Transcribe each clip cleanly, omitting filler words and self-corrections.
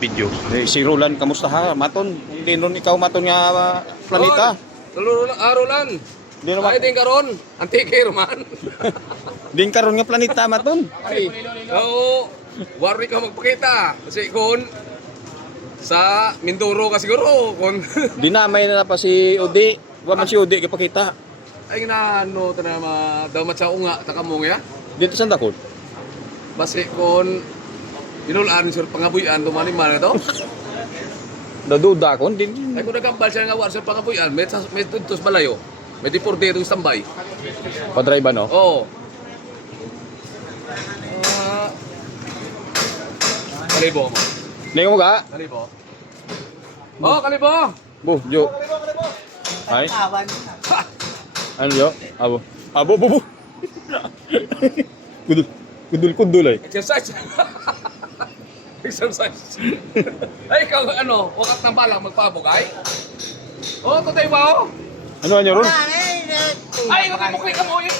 Video. Si Roland, kamusta ha? Maton, hindi nun ikaw maton nga planeta. Roland. Di naman. Ay, din karon. Antike man. Din karon nga planeta maton. Ay, oo. Worry ka magpakita. Kasi kung sa Mindoro ka siguro. Kung Dinamay na pa si Udi. Wa man si Udi kipakita. ay na ano ta na daw matsa unga ta kamong ya. Dito sa Dakot. Basi kung inulaan sur pangabuyan tumani man ito. Naduda ko din. Ay kung nagambal siya nga war sur pangabuyan, may tuntos balayo. May deporte itong standby. Pa-drive ba no? Oo. Kalibo mo. Ningo mo ga? Kalibo. Oh, kalibo. Bu, jo. Ay. Ano jo? Abo. Abo bu. Kudul ay. Exercise. Exercise. Ay, ikaw ano, wakat ng balang magpabugay? Oh, tutay ba oh? Ano anyo ron? Ay, magkimukli ka mo eh.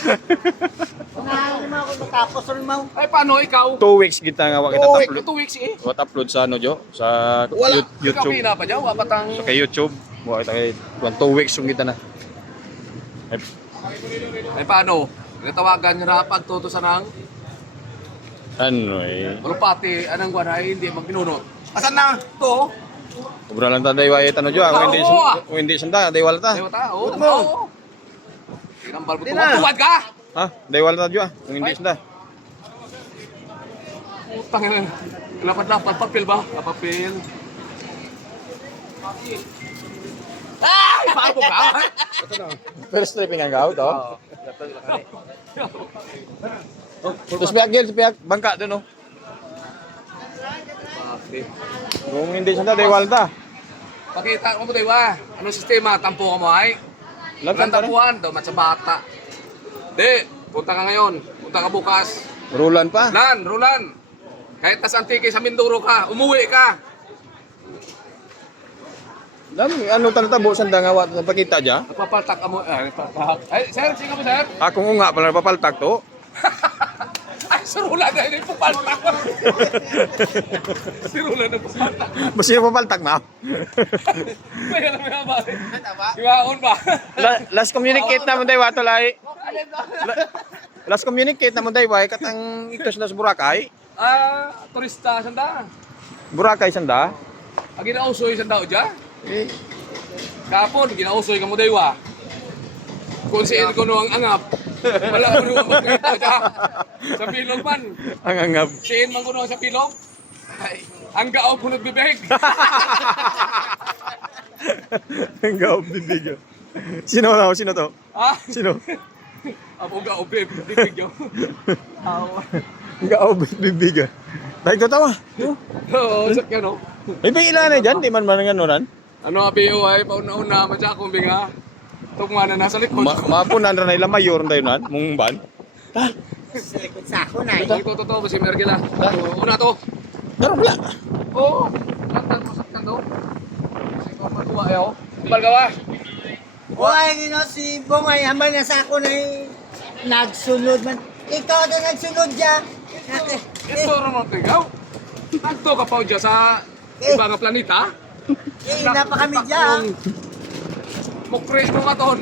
Tapos rin mo. Ay, paano ikaw? 2 weeks kita nga wa kita upload. 2 weeks eh. What upload sa ano jo? Sa Wala. Ikaw YouTube. pina pa dyan, wapatang... Sa kay YouTube. Wa kita kay 2 weeks yung kita na. Ay, paano? Natawagan nyo na pagtutusan ng Ano eh. Malupati, anang guwan ay hindi magpinunot. Asan na? Ito? Obra lang ta dayway tanong jo. Kung hindi sanda daywal ta. Ayaw ta, oo. Oo. Tinambal mo tuwad ka! Ha? Daywal ta jo. Kung hindi sanda. Utang na. Lapad-lapad, papel ba? Papel. Ay! Paabo ka? First tripping ang gaw to. Terus pihak gel, pihak bangka doon oh. Kung hindi sanda daywal ta. Pakita mo tayo ba? Anong sistema? Tampo ka mo ay? Walang tampuhan daw, mat sa bata. Di, punta ka ngayon. Punta ka bukas. Rulan pa. Rulan. Kahit tas antike sa Mindoro ka, umuwi ka. Dami ano tabo sanda nga wa pakita ja. Nagpapaltak ka mo. Ay, sir, sige mo, sir. Akong nga pala papaltak to. Ay, si Rulan na hindi pupaltak. Si Rulan na pupaltak. Basta yung papaltak na. May alam mo ba? Iwaon ba? Last communicate na mo day wato lay. Last communicate na mo day way katang itos na sa Boracay. Turista, sanda. Boracay sanda. Ang ginausoy sanda o dyan. Eh, Kapon, ginausoy ka mo daywa. Kung si ko no ang angap. Wala mo nung magkita dyan. Sa bilog man. ang angab. Siin man ko no sa bilog. Ay, ang gaob ko nagbibig. Ang gaob bibig. Sino na? Sino to? Ah, Sino? abo gaob bibig yun. Ang gaob bibig. Dahil tawa. Oo, sakyan no. May ilan na dyan, di man man nga nunan. Ano abiyo ay pauna-una madya kong binga. Tugma na nasa likod. Mapunan ra na ila mayor tayo nan, mong ban. Sa likod sa ako na. Ito ko totoo si Mergela. Una to. Pero wala. Oo. Lantan mo sakyan to. Kasi ko matuwa eh oh. Bal ka ba? Buhay nino si Bongay, hambal na sa ako na nagsunod man. Ikaw na nagsunod dyan. Ito naman tigaw. Nagto ka pa dyan sa ibang planeta. Na pa kami dyan. Mukre mo ka ton.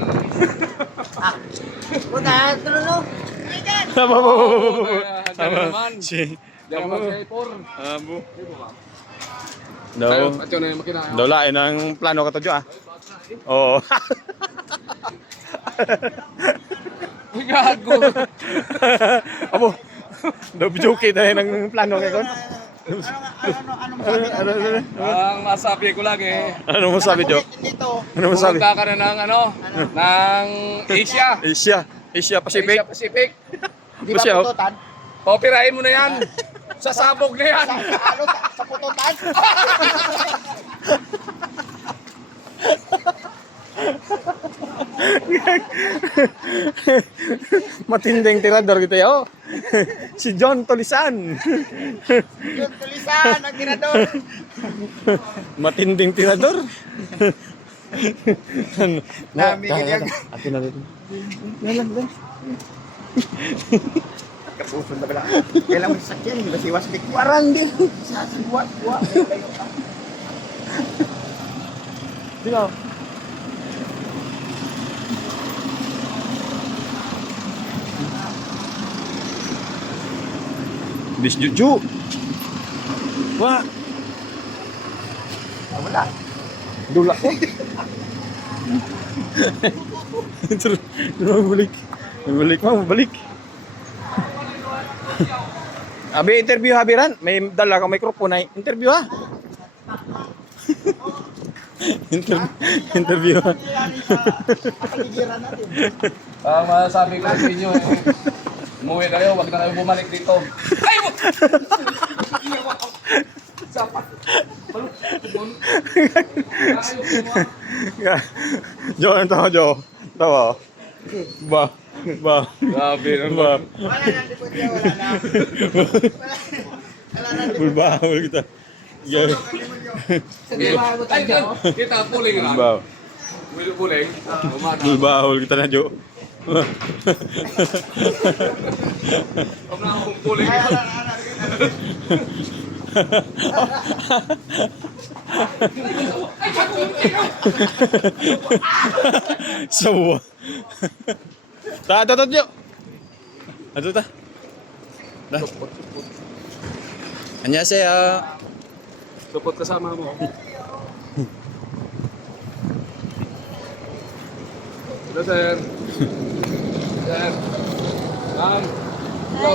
Punta, truno. Tama. Diyan naman. Si Diyan naman si Ipor. Abo. Ayun, Daw. at yun na yung makina. Daw lain ang plano ka to jo ah. Oo. Gago. Abo. Daw joke tayo ng plano kay kon. Ano? Ang masabi ko lang eh. Ano mo sabi jo? Dito. Ano mo sabi? Pumunta ka na ng ano? Ng Asia. Asia Pacific. Asia Pacific. Di ba Siya, oh. pututan? Popirahin mo na yan. Sasabog na yan. Ano sa pututan? Matinding tirador kita yo. Si John Tolisan. Yung tulisan, ang tirador. Matinding tirador. Namigil yan. Atin na dito. Usun na pala. Kailan mo sasakyan, di ba siwas kay Warang din. Sa siwas, wa. Di ba? Bis Juju. Wah, Wala. dula ko. Terus balik. Balik mo, balik. Abi interview habiran, may dala kang microphone ay interview ha. Interview. Pagigiran natin. Ang masasabi ko sa inyo, umuwi kayo, wag na kayo bumalik dito. Ay! Sapat. Jo, ano tawa, Jo? Tawa. Ba. Grabe Ba. Wala na, di po diya, wala na. Wala na, di po. Bulbahol kita. Yeah. Ay, kita puling lang. Ba. Puling. Umana. Bulbahol kita na, Jo. Huwag na akong puling. Sawa. Ta, Jo. Ato ta. Dah. 안녕하세요. Support kasama mo. Hello, sir. Sir. Ma'am. Hello.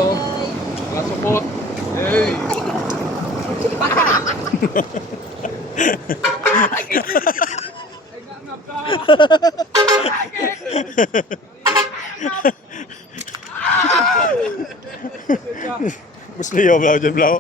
Mga support. Hey. Musliyo, blau dyan, blau.